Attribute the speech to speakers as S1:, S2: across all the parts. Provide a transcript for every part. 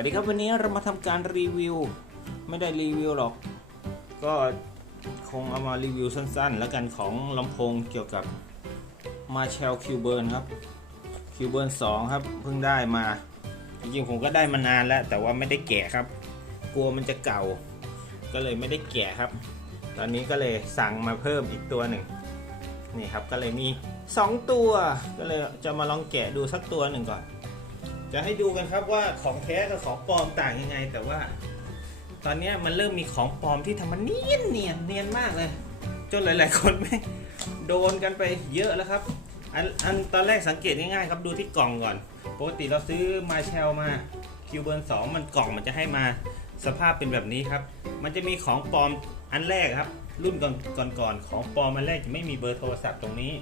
S1: วัสดีครับวันนี้เรามาทำการรีวิว ไม่ได้รีวิวหรอก ก็คงเอามารีวิวสั้นๆ แล้วกันของลำโพงเกี่ยวกับ Marshall q b u r n ครับ q b u r n 2ครับเพิ่งได้มา จริงๆผมก็ได้มานานแล้ว แต่ว่าไม่ได้แกะครับ กลัวมันจะเก่า ก็เลยไม่ได้แกะครับ ตอนนี้ก็เลยสั่งมาเพิ่มอีกตัวหนึ่งนี่ครับก็เลยมี 2 ตัว ก็เลยจะมาลองแกะดูสักตัวหนึ่งก่อน จะให้ดูกันครับว่าของแท้กับของปลอมต่างยังไง แต่ว่า ตอนนี้มันเริ่มมีของปลอมที่ทำมันเนียนเนียนเนียนมากเลย จนหลาย ๆ คนไม่โดนกันไปเยอะแล้วครับอันอันตอนแรกสังเกตง่ายๆครับดูที่กล่องก่อนปกติเราซื้อมาเชลมาคิวเบิร์นสองมันกล่องมันจะให้มาสภาพเป็นแบบนี้ครับ มันจะมีของปลอมอันแรกครับ รุ่นก่อนก่อนก่อนของปลอมอันแรกจะไม่มีเบอร์โทรศัพท์ตรงนี้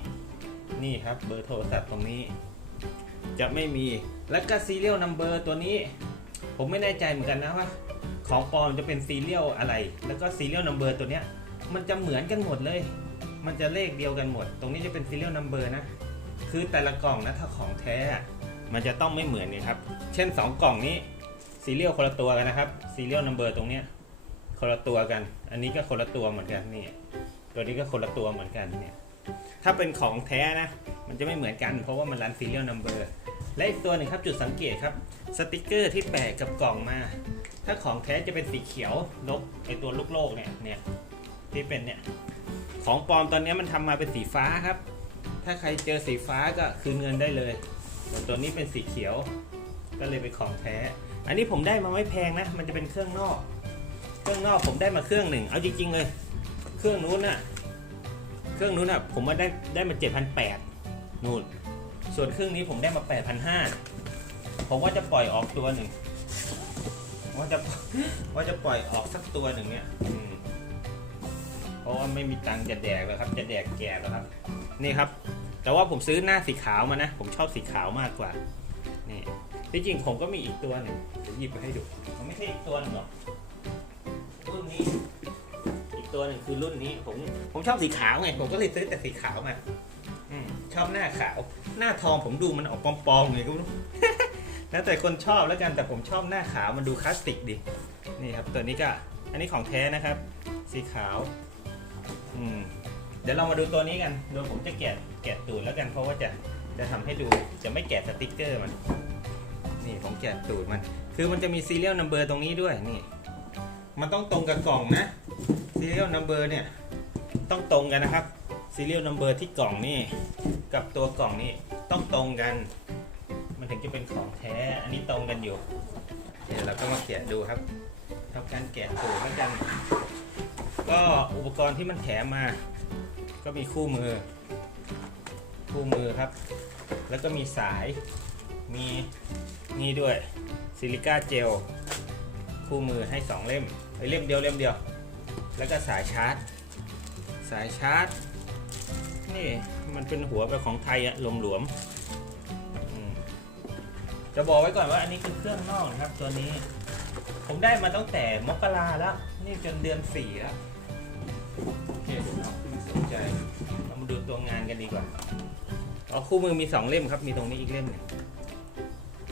S1: นี่ครับเบอร์โทรศัพท์ตรงนี้ จะไม่มี แล้วก็ซีเรียลนัมเบอร์ตัวนี้ ผมไม่แน่ใจเหมือนกันนะว่าของปลอมจะเป็นซีเรียลอะไร แล้วก็ซีเรียลนัมเบอร์ตัวเนี้ยมันจะเหมือนกันหมดเลย มันจะเลขเดียวกันหมด ตรงนี้จะเป็นซีเรียลนัมเบอร์นะ คือแต่ละกล่องนะถ้าของแท้มันจะต้องไม่เหมือนกันครับ เช่น 2 กล่องนี้ซีเรียลคนละตัวกันนะครับซีเรียลนัมเบอร์ตรงเนี้ยคนละตัวกัน อันนี้ก็คนละตัวเหมือนกันนี่ ตัวนี้ก็คนละตัวเหมือนกันเนี่ย ถ้าเป็นของแท้นะ มันจะไม่เหมือนกันเพราะว่ามันรันซีเรียลนัมเบอร์และอีกตัวหนึ่งครับจุดสังเกตครับสติกเกอร์ที่แปะกับกล่องมา ถ้าของแท้จะเป็นสีเขียวนกไอตัวลูกโลกเนี่ยเนี่ยที่เป็นเนี่ยของปลอมตอนนี้มันทำมาเป็นสีฟ้าครับ ถ้าใครเจอสีฟ้าก็คืนเงินได้เลยแต่ตัวนี้เป็นสีเขียว ก็เลยเป็นของแท้ อันนี้ผมได้มาไม่แพงนะ มันจะเป็นเครื่องนอก เครื่องนอกผมได้มาเครื่องหนึ่ง เอาจริงๆเลย เครื่องนู้นน่ะ เครื่องนู้นน่ะ ผมมาได้ได้มา7,800นู่ น ส่วนเครื่องนี้ผมได้มา 8,500 ผมว่าจะปล่อยออกตัวหนึ่ง ว่าจะว่าจะปล่อยออกสักตัวหนึ่งเนี่ยเพราะว่าไม่มีตังจะแดกแล้วครับ จะแดกแก่แล้วครับ นี่ครับ แต่ว่าผมซื้อหน้าสีขาวมานะ ผมชอบสีขาวมากกว่า นี่ที่จริงผมก็มีอีกตัวหนึ่งเดี๋ยวหยิบไปให้ดู มันไม่ใช่อีกตัวหนึ่งหรอก รุ่นนี้ อีกตัวหนึ่งคือรุ่นนี้ ผมผมชอบสีขาวไง ผมก็เลยซื้อแต่สีขาวมา ชอบหน้าขาว หน้าทองผมดูมันออกปองๆเลยก็ไม่รู้แล้วแต่คนชอบแล้วกันแต่ผมชอบหน้าขาวมันดูคลาสสิกดีนี่ครับตัวนี้ก็อันนี้ของแท้นะครับ สีขาวอืมเดี๋ยวเรามาดูตัวนี้กันโดยผมจะแกะแกะตูดแล้วกันเพราะว่าจะจะทำให้ดูจะไม่แกะสติกเกอร์มัน นี่ผมแกะตูดมัน คือมันจะมีซีเรียลนัมเบอร์ตรงนี้ด้วยนี่ มันต้องตรงกับกล่องนะซีเรียลนัมเบอร์เนี่ยต้องตรงกันนะครับ ซีเรียลนัมเบอร์ที่กล่องนี่กับตัวกล่องนี่ต้องตรงกัน มันถึงจะเป็นของแท้ อันนี้ตรงกันอยู่ เดี๋ยวเราก็มาแกะดูครับทำการแกะตูดแล้วกัน ก็อุปกรณ์ที่มันแถมมา ก็มีคู่มือ คู่มือครับ แล้วก็มีสาย มีนี่ด้วยซิลิก้าเจล คู่มือให้ 2 เล่มไอเล่มเดียวเล่มเดียว แล้วก็สายชาร์จ สายชาร์จ นี่มันเป็นหัวแบบของไทยอะหลวมๆอืมจะบอกไว้ก่อนว่าอันนี้คือเครื่องนอกนะครับ ตัวนี้ ผมได้มาตั้งแต่มกราแล้ว นี่จนเดือนสี่แล้วโอเคเอาไม่สนใจเรามาดูตัวงานกันดีกว่าอ๋อคู่มือมีสองเล่มครับ มีตรงนี้อีกเล่มหนึ่ง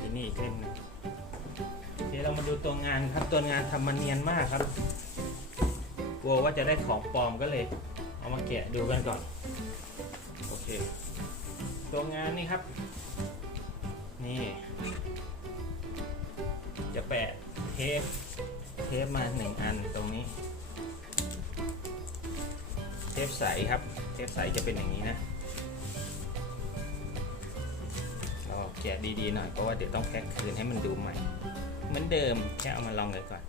S1: ที่นี่อีกเล่มหนึงเดี๋ยวเรามาดูตัวงานครับตัวงานทำมันเนียนมากครับ กลัวว่าจะได้ของปลอมก็เลย เอามาแกะดูกันก่อน ตัวงานนี่ครับ นี่ จะแปะเทปเทปมาหนึ่งอันตรงนี้ เทปใสครับ เทปใสจะเป็นอย่างนี้นะเราแกะดีๆหน่อยเพราะว่าเดี๋ยวต้องแพ็คคืนให้มันดูใหม่ เหมือนเดิมแค่เอามาลองเลยก่อน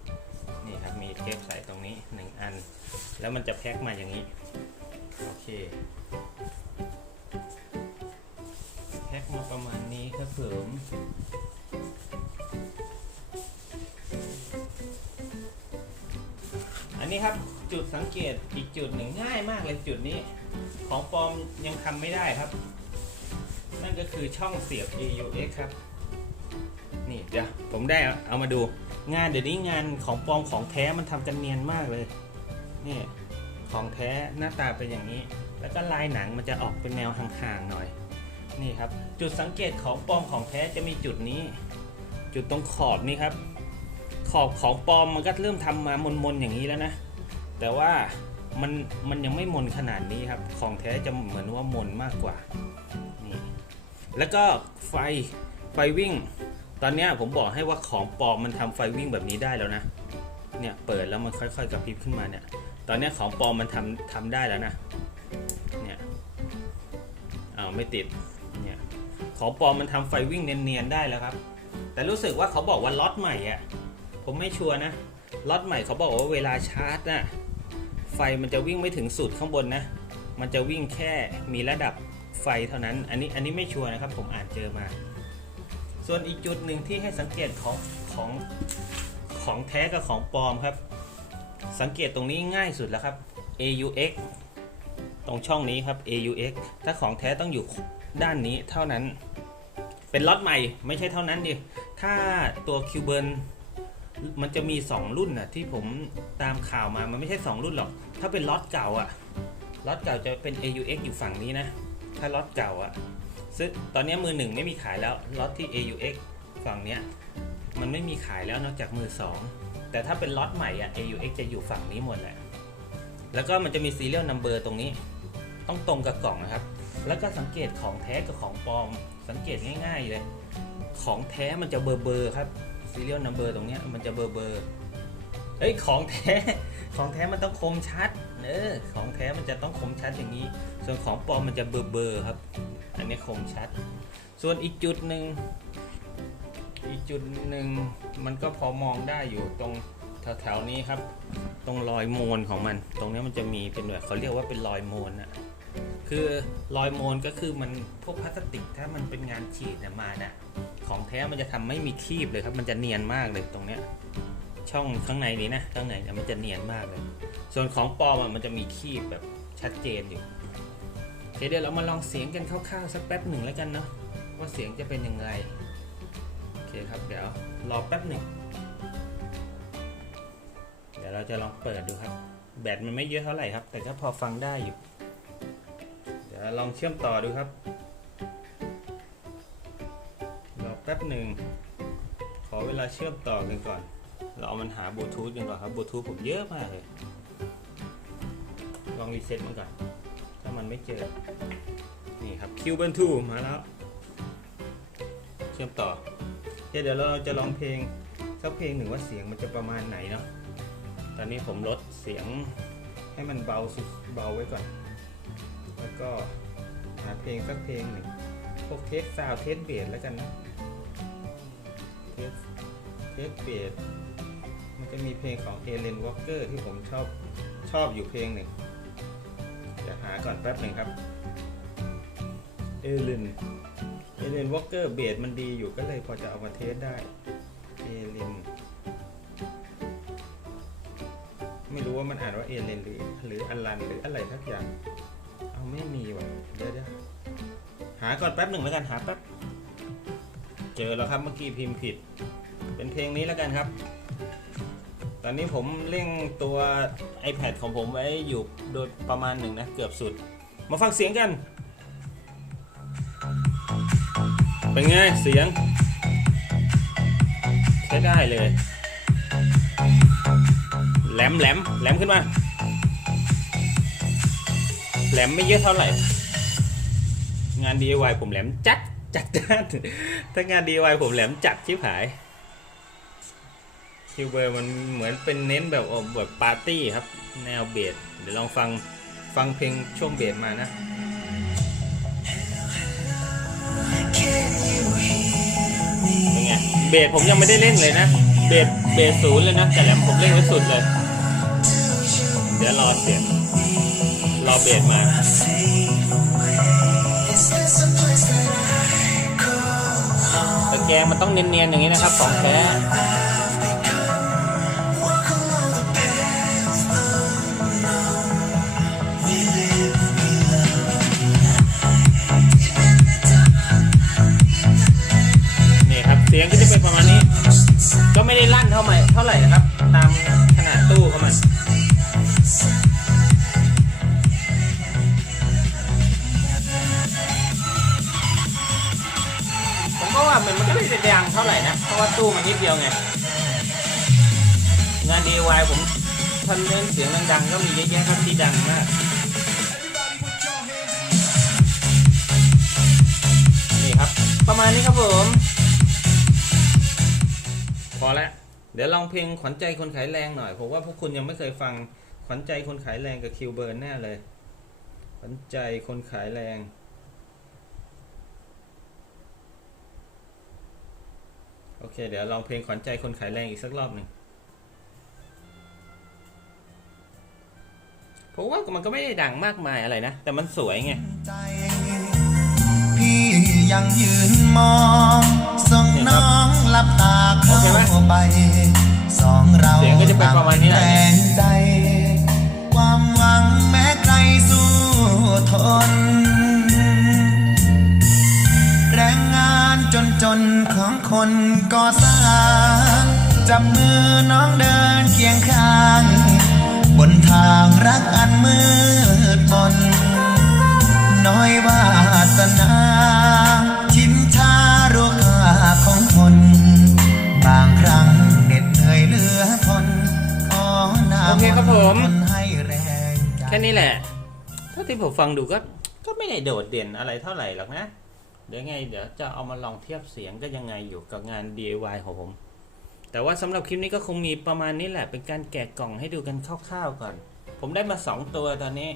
S1: นี่ครับมีเทปใสตรงนี้หนึ่งอัน แล้วมันจะแพ็คมาอย่างนี้ โอเค พ็คมาประมาณนี้ครับผมอันนี้ครับจุดสังเกตอีกจุดหนึ่งง่ายมากเลยจุดนี้ ของปลอมยังทำไม่ได้ครับ นั่นก็คือช่องเสียบ AUX ครับ นี่เดี๋ยวผมได้เอามาดูงานเดี๋ยวนี้งานของปลอมของแท้มันทำกันเนียนมากเลย นี่ของแท้หน้าตาเป็นอย่างนี้ แล้วก็ลายหนังมันจะออกเป็นแนวห่างๆหน่อย นี่ครับ จุดสังเกตของปลอมของแท้จะมีจุดนี้ จุดตรงขอบนี่ครับ ขอบของปลอมมันก็เริ่มทำมามนๆอย่างนี้แล้วนะ แต่ว่ามันมันยังไม่มนขนาดนี้ครับ ของแท้จะเหมือนว่ามนมากกว่านี่แล้วก็ไฟไฟวิ่ง ตอนนี้ผมบอกให้ว่าของปลอมมันทำไฟวิ่งแบบนี้ได้แล้วนะเนี่ยเปิดแล้วมันค่อยๆกระพริบขึ้นมาเนี่ย ตอนนี้ของปลอมมันทำทำได้แล้วนะ เนี่ยอ้าวไม่ติด ของปลอมมันทำไฟวิ่งเนียนๆได้แล้วครับ แต่รู้สึกว่าเขาบอกว่าล็อตใหม่อะผมไม่ชัวร์นะล็อตใหม่เขาบอกว่าเวลาชาร์จน่ะไฟมันจะวิ่งไม่ถึงสุดข้างบนนะ มันจะวิ่งแค่มีระดับไฟเท่านั้น อันนี้อันนี้ไม่ชัวร์นะครับ ผมอ่านเจอมา ส่วนอีกจุดหนึ่งที่ให้สังเกตของของของแท้กับของปลอมครับ สังเกตตรงนี้ง่ายสุดแล้วครับ AUX ตรงช่องนี้ครับ AUX ถ้าของแท้ต้องอยู่ด้านนี้เท่านั้น เป็นล็อตใหม่ไม่ใช่เท่านั้นดิถ้าตัว q b u r n มันจะมี 2 รุ่นนะที่ผมตามข่าวมามันไม่ใช่ 2 รุ่นหรอก ถ้าเป็นล็อตเก่าอะล็อตเก่าจะเป็น AUX อยู่ฝั่งนี้นะ ถ้าล็อตเก่าอะซึ่งตอนนี้มือหนึ่งไม่มีขายแล้วล็อตที่ AUX ฝั่งเนี้ยมันไม่มีขายแล้วนอกจากมือสองแต่ถ้าเป็นล็อตใหม่อะ AUX จะอยู่ฝั่งนี้หมดแหละแล้วก็มันจะมี serial number ตรงนี้ ต้องตรงกับกล่องนะครับ แล้วก็สังเกตของแท้กับของปลอม สังเกตง่าย ๆ เลย ของแท้มันจะเบอร์เบอร์ครับ serial number ตรงเนี้ยมันจะเบอร์เบอร์เอ้ยของแท้ของแท้มันต้องคมชัดเออของแท้มันจะต้องคมชัดอย่างนี้ ส่วนของปลอมมันจะเบอร์เบอร์ครับ อันนี้คมชัด ส่วนอีกจุดหนึ่งอีกจุดหนึ่งมันก็พอมองได้อยู่ตรงแถวๆนี้ครับ ตรงรอยโมนของมัน ตรงนี้มันจะมีเป็นแบบเขาเรียกว่าเป็นรอยโมนอะ คือรอยโมนก็คือมันพวกพลาสติกถ้ามันเป็นงานฉีดเนี่ยมาเนี่ยของแท้มันจะทำไม่มีครีบเลยครับ มันจะเนียนมากเลยตรงเนี้ยช่องข้างในนี้นะข้างในเนี่ยมันจะเนียนมากเลย ส่วนของปลอมมันจะมีครีบแบบชัดเจนอยู่โอเคเดี๋ยวเรามาลองเสียงกันคร่าวๆสักแป๊บหนึ่งแล้วกันเนาะว่าเสียงจะเป็นยังไงโอเคครับเดี๋ยวรอแป๊บหนึ่งเดี๋ยวเราจะลองเปิดดูครับ แบตมันไม่เยอะเท่าไหร่ครับ แต่ก็พอฟังได้อยู่ ลองเชื่อมต่อดูครับรอแป๊บหนึ่งขอเวลาเชื่อมต่อกันก่อน เราเอามันหาบลูทูธกันก่อนครับบลูทูธผมเยอะมากเลย ลองรีเซ็ตมันก่อน ถ้ามันไม่เจอ นี่ครับ q b u r n 2มาแล้ว เชื่อมต่อ เดี๋ยวเราจะลองเพลงสักเพลงหนึ่งว่าเสียงมันจะประมาณไหนเนาะ ตอนนี้ผมลดเสียงให้มันเบาสุดเบาไว้ก่อน แล้วก็หาเพลงสักเพลงหนึ่งพวกเทสซาวเทสเบสแล้วกันนะเทสเทสเบสมันจะมีเพลงของเอเลนวอ k เกอร์ที่ผมชอบชอบอยู่เพลงหนึ่งเดี๋ยวหาก่อนแป๊บหนึ่งครับเอเลนเอเลนวอ k เกอร์เบสมันดีอยู่ก็เลยพอจะเอามาเทสได้เอเลนไม่รู้ว่ามันอ่านว่าเอเลนหรือหรืออลันหรืออะไรทักอย่าง ไม่มีว่ะเดี๋ยวเดี๋ยวหาก่อนแป๊บหนึ่งแล้วกันหาแป๊บ เจอแล้วครับเมื่อกี้พิมพ์ผิด เป็นเพลงนี้แล้วกันครับ ตอนนี้ผมเร่งตัว iPad ของผมไว้อยู่โดยประมาณหนึ่งนะ เกือบสุด มาฟังเสียงกัน เป็นไงเสียงใช้ได้เลยแหลมแหลมแหลมขึ้นมา แหลมไม่เยอะเท่าไหร่ งาน DIY ผมแหลมจัดจัดจ้านถ้างาน DIY ผมแหลมจัดชิบหายคิวเบอร์มันเหมือนเป็นเน้นแบบออกแบบปาร์ตี้ครับ แนวเบสเดี๋ยวลองฟังฟังเพลงช่วงเบสมานะเป็นไงเบสผมยังไม่ได้เล่นเลยนะ เบสเบสศูนย์เลยนะ แต่แหลมผมเล่นไว้สุดเลย เดี๋ยวรอเสียง รอเบสมาตะแกรงมันต้องเนียนๆอย่างนี้นะครับของแท้นี่ครับเสียงก็จะเป็นประมาณนี้ ก็ไม่ได้ลั่นเท่าไหร่เท่าไหร่นะครับ ตามขนาดตู้ของมันามันมันก็ไม่ได้ดังเท่าไหร่นะ เพราะว่าตู้มันนิดเดียวไง งาน DIY ผมท่านเล่นเสียงดังๆก็มีเยอะแยะครับที่ดังมากนี่ครับ ประมาณนี้ครับผม พอแล้วเดี๋ยวลองเพลงขวัญใจคนขายแรงหน่อยผมว่าพวกคุณยังไม่เคยฟังขวัญใจคนขายแรงกับคิวเบิร์นแน่เลย ขวัญใจคนขายแรง โอเค เดี๋ยวลองเพลงขวัญใจคนขายแรงอีกสักรอบหนึ่งเพราะว่ามันก็ไม่ได้ดังมากมายอะไรนะ แต่มันสวยไง
S2: ใจพี่ยังยืนมองส่งน้องหลับตาเข้า
S1: โอเคไหม
S2: ไปสองเรา
S1: เสียงก็จะเป็นประมาณนี้แหละ
S2: นจนจนๆของคนก่อสร้างจับมือน้องเดินเคียงข้าง บนทางรักอันมืดมน น้อยวาสนาชิมชารูกาของคน บางครั้งเหน็ดเหนื่อยเหลือทนขอหน้า
S1: โอเคครับผม
S2: คนให้แรงใจ
S1: แค่นี้แหละเท่าที่ผมฟังดูก็ ก็ไม่ได้โดดเด่นอะไรเท่าไหร่หรอกนะ เดี๋ยวไงเดี๋ยวจะเอามาลองเทียบเสียงก็ยังไงอยู่กับงาน DIY ของผม แต่ว่าสำหรับคลิปนี้ก็คงมีประมาณนี้แหละเป็นการแกะกล่องให้ดูกันคร่าวๆก่อน ผมได้มา 2 ตัวตอนนี้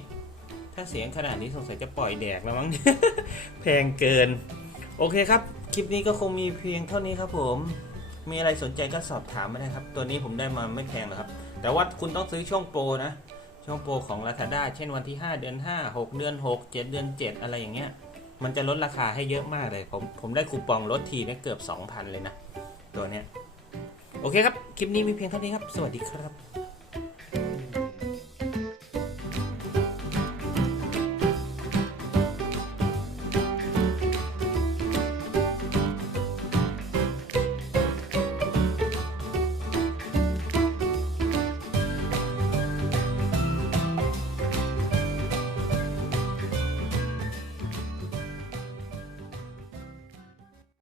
S1: ถ้าเสียงขนาดนี้สงสัยจะปล่อยแดกแล้วมั้งแพงเกิน โอเคครับ คลิปนี้ก็คงมีเพียงเท่านี้ครับผม มีอะไรสนใจก็สอบถามมาได้ครับ ตัวนี้ผมได้มาไม่แพงหรอกครับ แต่ว่าคุณต้องซื้อช่วงโปรนะช่วงโปรของ Lazada เช่นวันที่ 5 เดือน 5 6 เดือน 6 7 เดือน 7 อะไรอย่างเงี้ย มันจะลดราคาให้เยอะมากเลย ผมผมได้คูปองลดทีเนี่ยเกือบ 2,000 เลยนะ ตัวเนี้ย โอเคครับ คลิปนี้มีเพียงเท่านี้ครับ สวัสดีครับ